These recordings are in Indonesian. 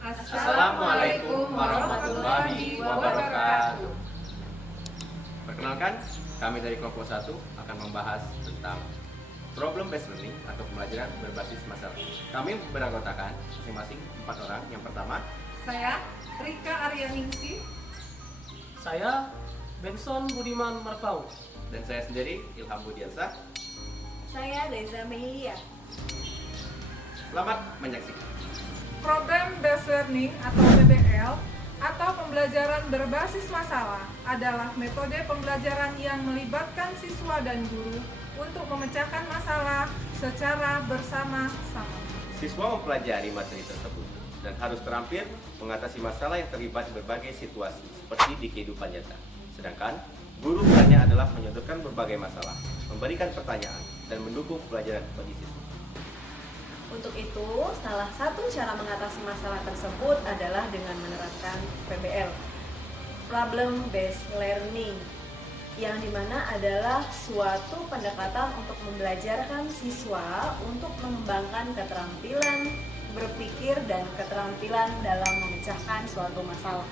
Assalamualaikum warahmatullahi wabarakatuh. Perkenalkan, kami dari kelompok 1 akan membahas tentang problem based learning atau pembelajaran berbasis masalah. Kami beranggotakan masing-masing 4 orang. Yang pertama, Saya Rika Aryaningsi. Saya Benson Budiman Marpau. dan saya sendiri Ilham Budiansyah. Saya Reza Melia. Selamat menyaksikan. Problem Based Learning atau PBL atau pembelajaran berbasis masalah adalah metode pembelajaran yang melibatkan siswa dan guru untuk memecahkan masalah secara bersama-sama. Siswa mempelajari materi tersebut dan harus terampil mengatasi masalah yang terlibat di berbagai situasi seperti di kehidupan nyata. Sedangkan guru perannya adalah menyodorkan berbagai masalah, memberikan pertanyaan, dan mendukung pelajaran bagi siswa. Untuk itu, salah satu cara mengatasi masalah tersebut adalah dengan menerapkan PBL, Problem Based Learning, yang dimana adalah suatu pendekatan untuk membelajarkan siswa untuk mengembangkan keterampilan berpikir dan keterampilan dalam memecahkan suatu masalah.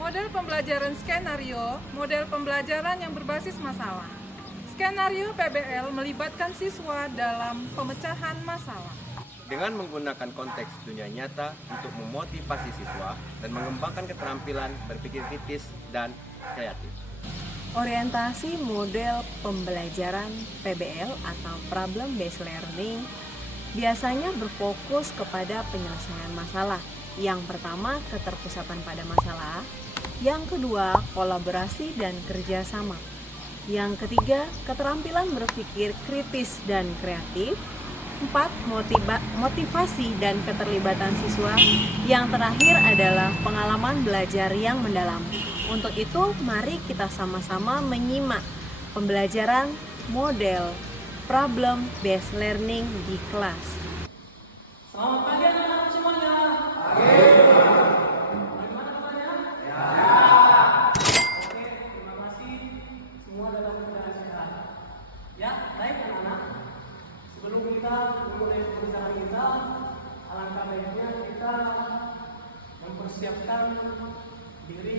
Model pembelajaran skenario, model pembelajaran yang berbasis masalah. Skenario PBL melibatkan siswa dalam pemecahan masalah. Dengan menggunakan konteks dunia nyata untuk memotivasi siswa dan mengembangkan keterampilan berpikir kritis dan kreatif. Orientasi model pembelajaran PBL atau Problem Based Learning biasanya berfokus kepada penyelesaian masalah. Yang pertama, keterpusatan pada masalah. Yang kedua, kolaborasi dan kerjasama. Yang ketiga, keterampilan berpikir kritis dan kreatif. 4. Motivasi dan keterlibatan siswa. Yang terakhir adalah pengalaman belajar yang mendalam. Untuk itu, mari kita sama-sama menyimak pembelajaran model Problem Based Learning di kelas. Selamat pagi anak-anak semuanya. Bagaimana kabarnya? Oke, terima kasih semua dalam keadaan sehat. Ya, baik anak-anak. Sebelum kita memulai pembicaraan kita, alangkah baiknya kita mempersiapkan diri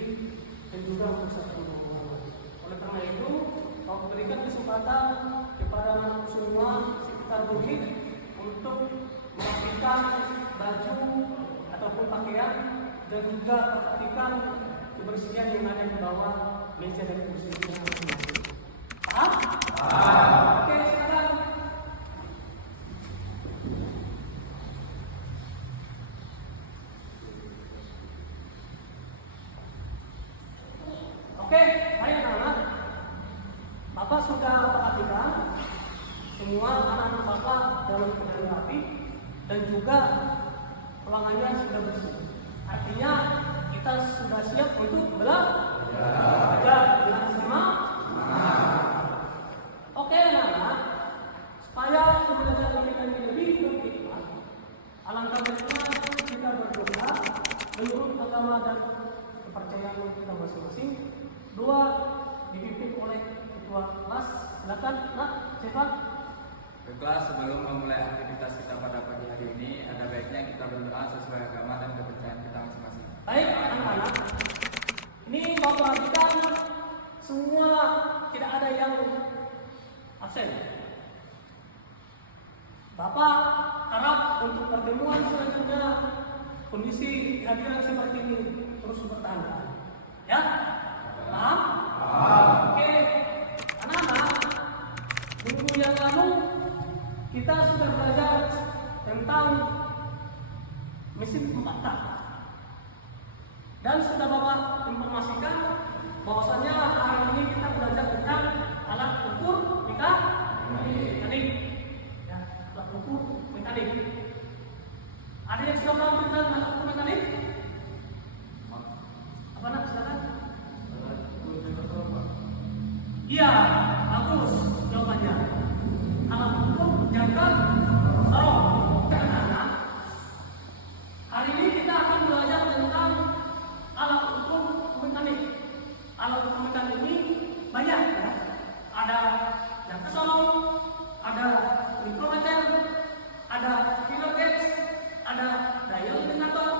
dan juga mempersiapkan pengetahuan. Oleh karena itu, kau berikan kesempatan kepada anak semua sekitar bumi untuk merapikan baju ataupun pakaian dan juga perhatikan kebersihan yang ada di bawah meja dan kursi masing-masing. Paham? Oke, silakan. Oke, baik anak-anak. Bapak sudah perhatikan semua anak-anak Bapak dalam keadaan rapi dan juga ruangannya sudah bersih. Artinya kita sudah siap untuk belajar dengan semangat. Oke anak-anak, supaya pembelajaran kita ini lebih berhikmat, alangkah baiknya kita berdoa menurut agama dan kepercayaan kita masing-masing. 2. Dipimpin oleh ketua kelas. Silakan, Nak, Cepat. Baiklah, sebelum memulai aktivitas kita pada pagi hari ini, ada baiknya kita berdoa sesuai agama dan kepercayaan kita masing-masing. Baik, anak-anak. Ini Bapak perhatikan semua tidak ada yang absen. Bapak harap untuk pertemuan selanjutnya kondisi kehadiran seperti ini terus bertahan. Ya? Paham? Oke. Anak-anak, minggu yang lalu kita sudah belajar tentang mesin 4 tak. Dan sudah Bapak informasikan bahwasanya hari ini kita belajar tentang alat ukur mekanik. Ya, alat ukur mekanik. Ada yang sudah paham tentang alat ukur mekanik? Apa nak? Silakan. Iya, bagus jawabannya. Alat ukur jangkar sorong. Hari ini kita akan belajar tentang alat ukur mekanik. Alat ukur mekanik ini banyak ya. Ada jangkar sorong, ada mikrometer, ada feeler gauge, ada dial indikator,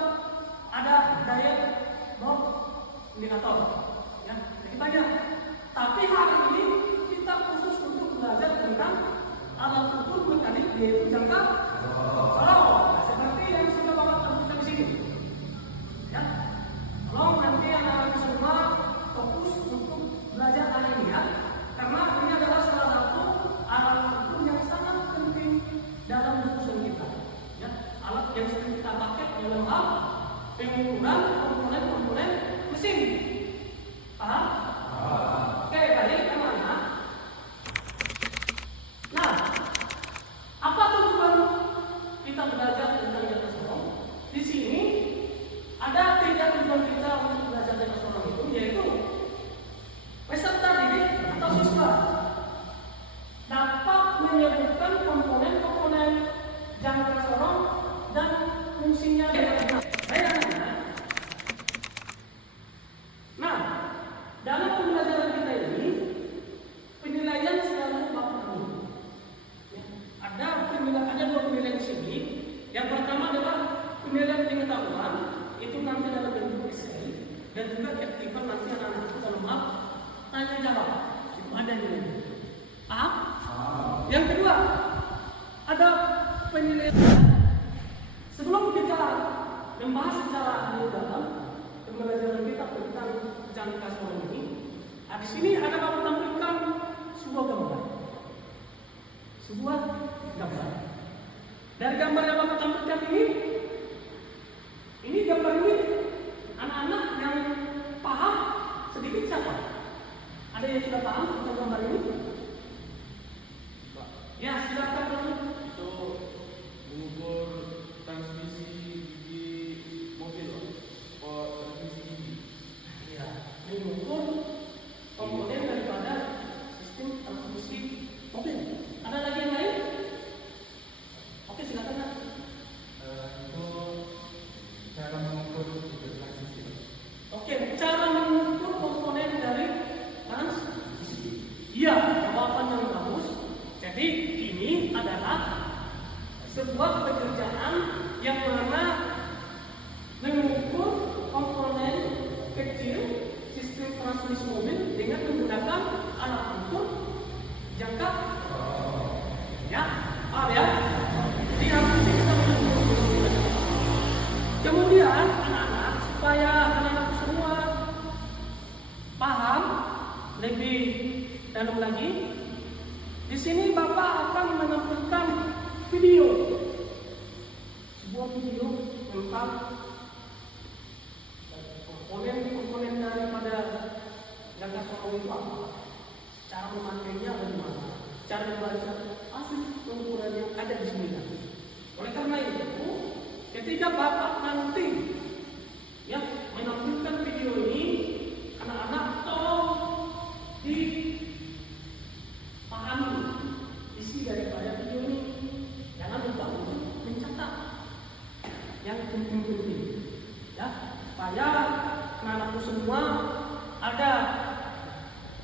kita pakai dalam hal pengukuran komponen-komponen mesin. Paham? Oke, balik ke mana? Nah, apa tujuan kita belajar tentang jangka sorong? Di sini ada 3 tujuan kita untuk belajar jangka sorong itu, yaitu peserta didik atau siswa dapat menyebutkan komponen-komponen jangka sorong dan fungsinya dengan benar. Nah, dalam pembelajaran kita ini penilaian selalu bab penuh. Ya, ada 2 penilaian di sini. Yang pertama adalah penilaian pengetahuan, itu nanti dalam bentuk esai, dan juga ketika nanti anak-anak itu dalam hal tanya jawab, itu ada nilainya. Paham? Yang kedua, ada penilaian. Sebelum kita membahas secara mendalam pembelajaran kita tentang jangka sorong ini, di sini ada bapak tampilkan sebuah gambar. Sebuah gambar. Dari gambar yang bapak tampilkan ini gambar ini anak-anak yang paham sedikit siapa? Ada yang sudah paham tentang gambar ini? Ya, silakan dulu. Itu mengukur transmisi di mobil, transmisi gigi. Ya, mengukur komponen daripada sistem transmisi mobil. Ada lagi yang lain? Oke, silakan Nak. Itu cara mengukur juga transmisi. Oke, cara mengukur komponen dari transmisi. Iya, jawaban yang bagus. Jadi ini adalah sebuah pekerjaan yang mana mengukur komponen kecil sistem transmisi mobil dengan menggunakan alat ukur jangka. Ya, paham ya? Jadi harus kita mengukur. Kemudian anak-anak, supaya anak-anak semua paham lebih dalam lagi, di sini Bapak akan menampilkan video, sebuah video tentang komponen daripada jangka sorong itu apa, cara memakainya bagaimana, cara membaca hasil pengukuran yang ada di sini. Oleh karena itu, ketika Bapak nanti yang menampilkan video ini, anak-anak tolong dipahami isi daripada video ini. Jangan lupa untuk mencatat yang penting-penting, ya, supaya anak-anakku semua ada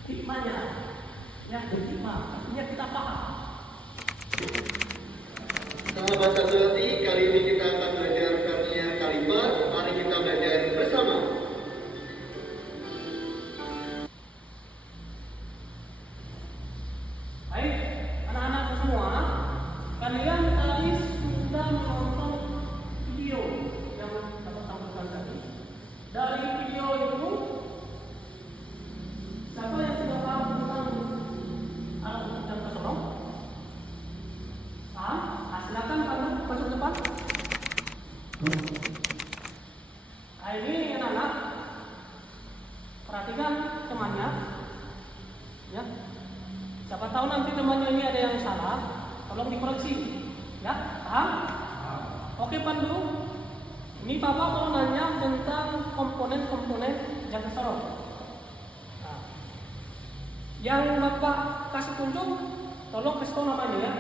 hikmahnya, ya, hikmah artinya kita paham. Sahabat satu hati, kali ini kita akan belajar karunia kalimat. Mari kita belajar bersama. Baik, anak-anak semua, kalian tadi sudah menonton video yang dapat tampilkan tadi. Dari video itu, siapa yang sudah paham tentang alat ukur jangka sorong? Paham? Nah, silakan kamu masuk depan. Nah, ini anak-anak, perhatikan temannya, ya. Siapa tahu nanti temannya ini ada yang salah, tolong dikoreksi, ya, paham? Oke Pandu, ini Bapak mau nanya tentang komponen-komponen jangka sorong. Nah, yang Bapak kasih tunjuk, tolong kasih tahu namanya ya.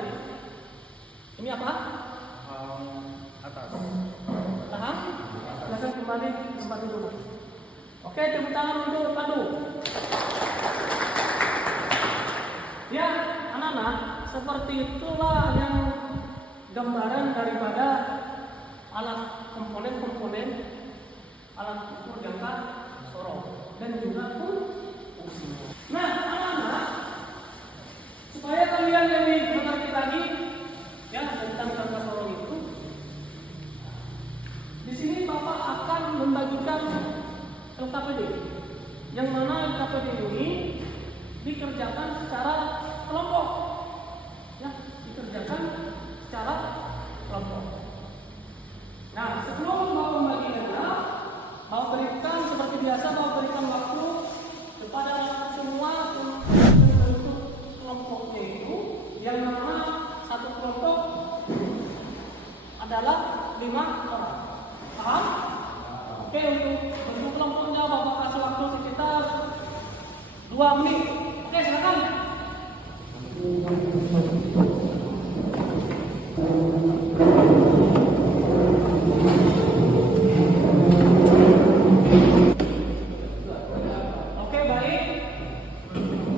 Ini apa? Atas. Paham? Silakan kembali tempat dulu. Oke, tepuk tangan untuk Pandu. Ya, anak-anak, seperti itulah yang gambaran daripada alat komponen-komponen alat ukur jangka sorong dan juga fungsinya. Nah, anak-anak, supaya kalian lebih mengerti lagi ya tentang jangka sorong itu, di sini Bapak akan membagikan LKPD, yang mana LKPD ini dikerjakan secara kelompok, ya, dikerjakan secara kelompok. Nah, 5 orang. Paham? Oke, untuk kelompoknya Bapak kasih waktu sekitar 2 menit. Oke, silakan. Oke, baik.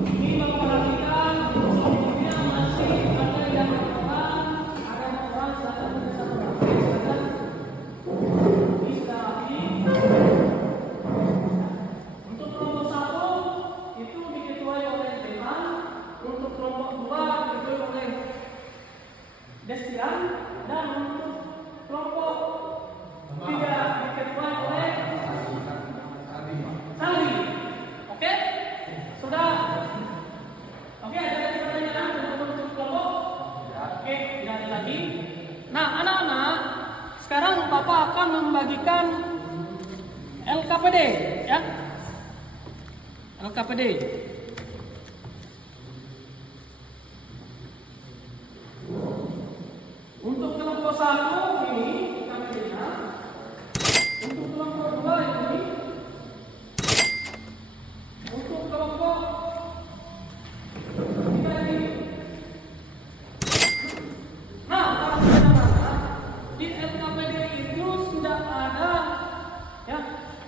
Ini Bapak perhatikan, selanjutnya masih ada yang orang, silakan bisa berbagi, silakan. Ini sudah rapi. Untuk kelompok 1 itu diketuai oleh Dewan, untuk kelompok 2 diketuai oleh Destian, dan untuk kelompok 3 diketuai oleh Saldi. Oke? Sudah? Oke, ada lagi pertanyaan untuk kelompok? Oke, tidak ada lagi. Nah, anak-anak, sekarang Bapak akan membagikan LKPD, ya. LKPD. Untuk kelompok 1 ini LKPD-nya. Untuk kelompok 2 ini. Untuk kelompok 3 ini. Nah, para anak-anak, di LKPD itu sudah ada, ya,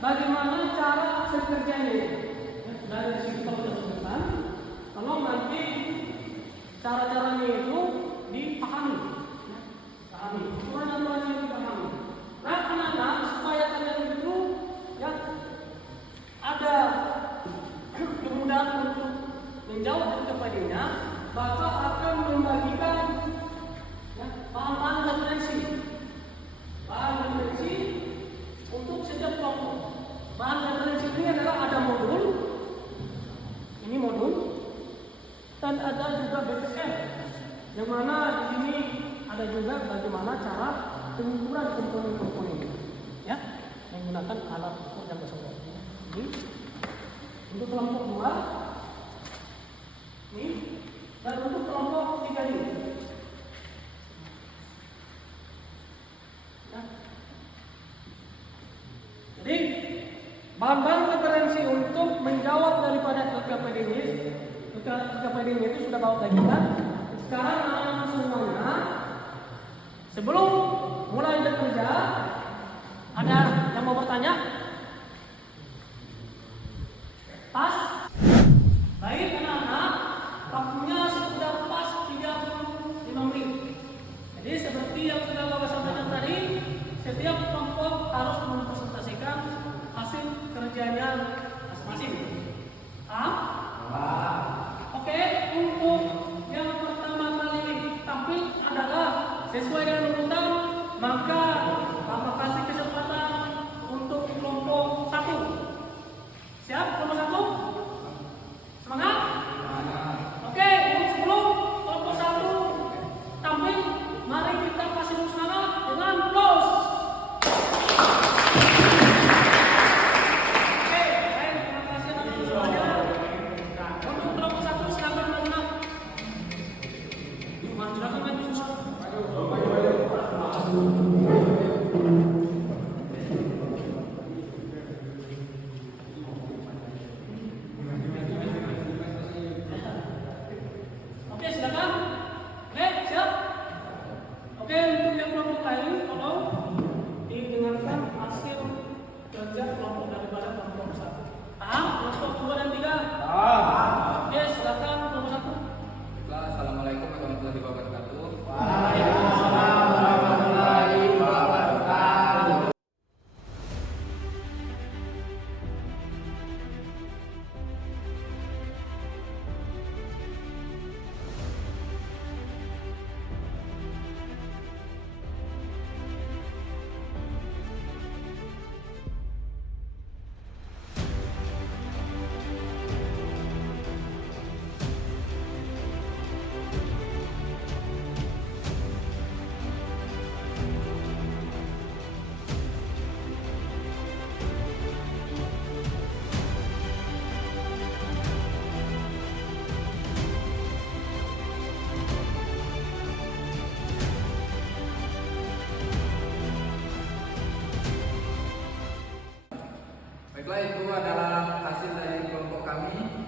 bagaimana cara aksi kerjanya. Ya, sudah ada di situ kalau disebutkan. Tolong nanti cara-caranya itu dipahami. Ya, pahami. Aturan-aturannya dipahami. Nah, anak-anak, supaya kalian itu, ya, ada kemudahan untuk menjawab LKPD-nya, Bapak akan membagikan, ya, bahan-bahan referensi. Bahan referensi untuk setiap kelompok. Bahan referensi ini adalah ada modul, ini modul, dan ada juga BPF, yang mana di sini ada juga bagaimana cara pengukuran komponen-komponen, ya, menggunakan alat ukur yang bersumber. Ini untuk kelompok 2, ini, dan untuk kelompok 3 ini. Ya. Jadi bahan-bahan referensi untuk menjawab daripada LKPD ini itu sudah bawa bagikan. Sekarang anak-anak semuanya, sebelum mulai bekerja, ada yang mau bertanya? Pas? Baik anak-anak, waktunya sudah pas 35 menit. Jadi seperti yang sudah Bapak sampaikan tadi, setiap kelompok harus mempresentasikan hasil kerjanya masing-masing. Paham? Oke, untuk yang pertama kali tampil adalah sesuai dengan urutan, maka Bapak kasih kesempatan untuk kelompok 1. Siap kelompok 1? Semangat? Oke, sebelum kelompok 1 tampil, mari kita kasih semangat dengan close. Oke, baik, terima kasih anak-anak semuanya. Untuk kelompok 1 silakan maju. Silakan maju. Baiklah, itu adalah hasil dari kelompok kami.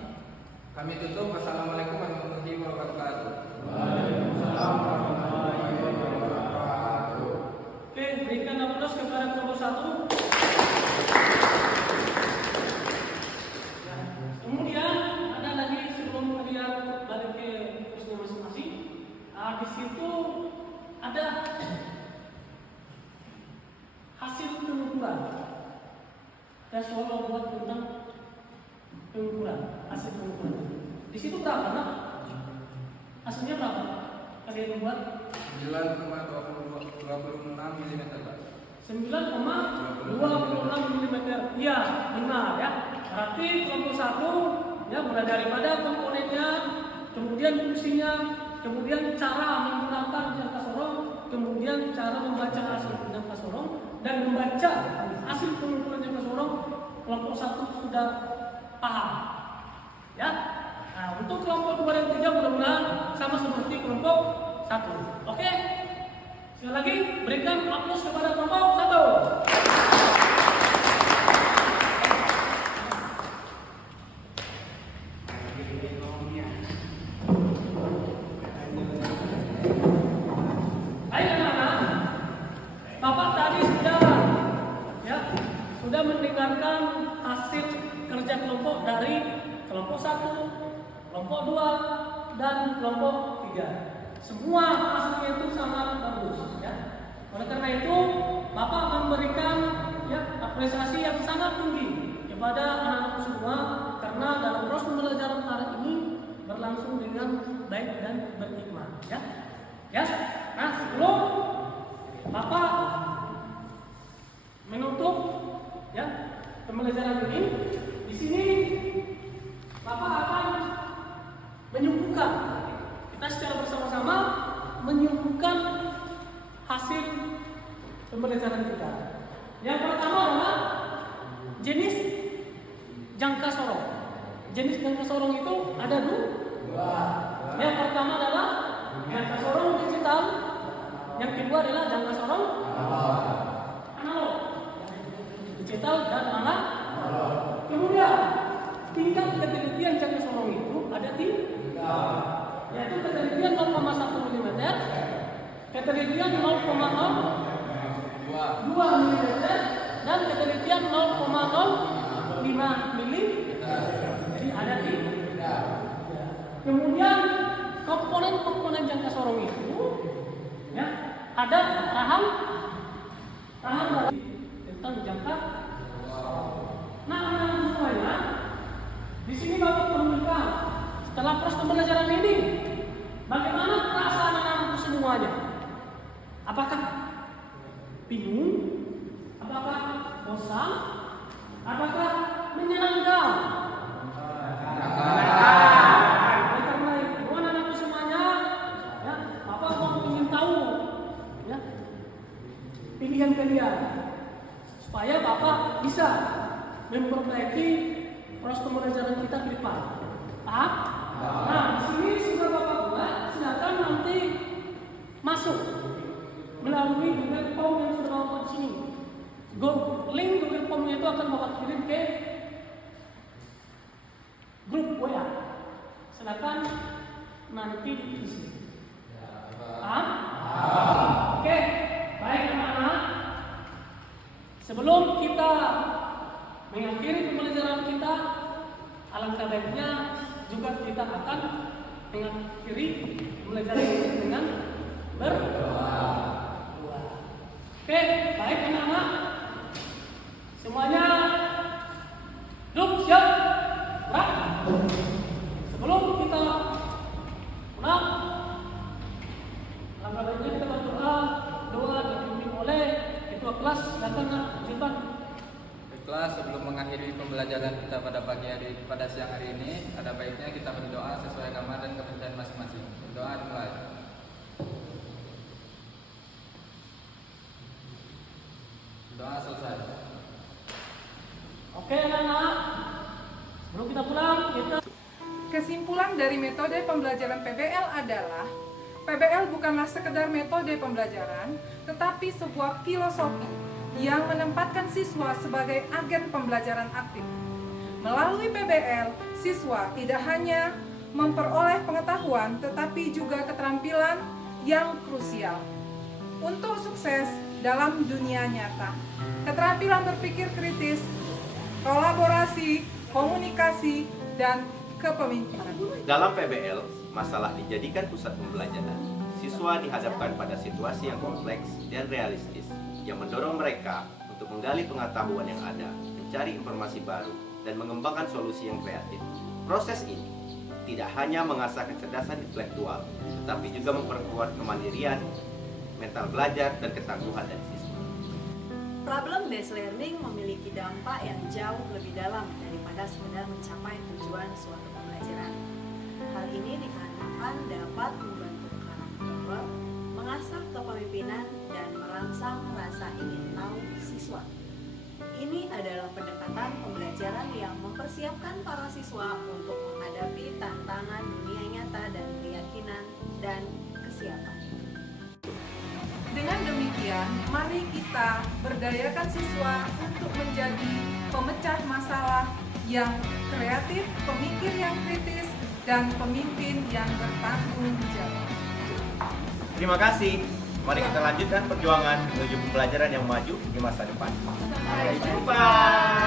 Kami tutup. Wassalamualaikum warahmatullahi wabarakatuh. Oke, berikan aplaus kepada kelompok 1. Ya, kemudian ada lagi sebelum kalian balik ke kelasnya masing-masing. Di situ ada hasil pengukuran. Ada soal buat tentang pengukuran, hasil pengukuran. Di situ berapa, nak? Hasilnya berapa? Kalian buat 9,26 mm. 9,26 mm. Iya, benar ya. Berarti kelompok 1 ya, mulai daripada komponennya, kemudian fungsinya, kemudian cara menggunakan jangka sorong, kemudian cara membaca hasil jangka sorong dan membaca hasil pengukuran jangka sorong, kelompok 1 sudah paham. Ya. Nah, untuk kelompok 2 dan 3 mudah-mudahan sama seperti kelompok 1. Oke? Sekali lagi berikan aplaus kepada kelompok 1. Baik anak-anak, Bapak tadi sudah mendengarkan hasil kerja kelompok dari kelompok 1, kelompok 2, dan kelompok 3. Semua hasilnya itu sangat bagus ya. Oleh karena itu, Bapak memberikan ya apresiasi yang sangat tinggi kepada anak-anak semua karena dalam proses pembelajaran hari ini berlangsung dengan baik dan berhikmah ya. Ya. Nah, sebelum Bapak menutup ya pembelajaran ini, di sini Bapak akan menyuguhkan, kita secara bersama-sama menyuguhkan hasil pembelajaran kita. Yang pertama adalah jenis jangka sorong. Jenis jangka sorong itu ada dua. Yang pertama adalah jangka sorong digital. Yang kedua adalah jangka sorong analog. Digital dan analog. Kemudian tingkat ketelitian jangka sorong itu ada tiga, yaitu ketelitian 0,1 mm, ketelitian 0,02 mm, dan ketelitian 0,05 mm. Jadi ada tiga. Kemudian komponen-komponen jangka sorong itu ya, ada rahang dari tentang jangka sorong. Nah, anak-anak semuanya, di sini Bapak menemukan setelah proses pembelajaran ini, bagaimana perasaan anak-anak semuanya? Apakah bingung? Apakah bosan? Apakah menyenangkan? Oleh karena itu, anak-anak semuanya, ya, Bapak mau ingin tahu, ya, pilihan-pilihan supaya Bapak bisa memperbaiki proses pembelajaran kita ke depan. Paham? Nah, di sini sudah Bapak buat, silakan nanti masuk melalui Google Form yang sudah Bapak buat di sini. Link Google Form-nya itu akan Bapak kirim ke grup WA. Silakan nanti diisi. Paham? Oke, baik anak-anak. Sebelum kita mengakhiri pembelajaran kita, alangkah baiknya juga kita akan mengakhiri pembelajaran ini dengan berdoa. Oke, baik anak-anak. Semuanya duduk siap. Gerak. Sebelum kita pulang, alangkah baiknya kita berdoa. Doa dipimpin oleh ketua kelas. Datang Jepang. Baiklah, sebelum mengakhiri pembelajaran kita pada siang hari ini, ada baiknya kita berdoa sesuai agama dan kepercayaan masing-masing. Berdoa dimulai. Doa selesai. Oke anak-anak, sebelum kita pulang, kita Kesimpulan dari metode pembelajaran PBL adalah PBL bukanlah sekedar metode pembelajaran, tetapi sebuah filosofi yang menempatkan siswa sebagai agen pembelajaran aktif. Melalui PBL, siswa tidak hanya memperoleh pengetahuan tetapi juga keterampilan yang krusial untuk sukses dalam dunia nyata. Keterampilan berpikir kritis, kolaborasi, komunikasi, dan kepemimpinan. Dalam PBL, masalah dijadikan pusat pembelajaran. Siswa dihadapkan pada situasi yang kompleks dan realistis yang mendorong mereka untuk menggali pengetahuan yang ada, mencari informasi baru, dan mengembangkan solusi yang kreatif. Proses ini tidak hanya mengasah kecerdasan intelektual, tetapi juga memperkuat kemandirian, mental belajar, dan ketangguhan dari siswa. Problem-based learning memiliki dampak yang jauh lebih dalam daripada sekedar mencapai tujuan suatu pembelajaran. Hal ini dikarenakan dapat membantu karakter, mengasah kepemimpinan, dan merangsang rasa ingin tahu siswa. Ini adalah pendekatan pembelajaran yang mempersiapkan para siswa untuk menghadapi tantangan dunia nyata dan keyakinan dan kesiapan. Dengan demikian, mari kita berdayakan siswa untuk menjadi pemecah masalah yang kreatif, pemikir yang kritis, dan pemimpin yang bertanggung jawab. Terima kasih. Mari kita lanjutkan perjuangan menuju pembelajaran yang maju di masa depan. Sampai jumpa.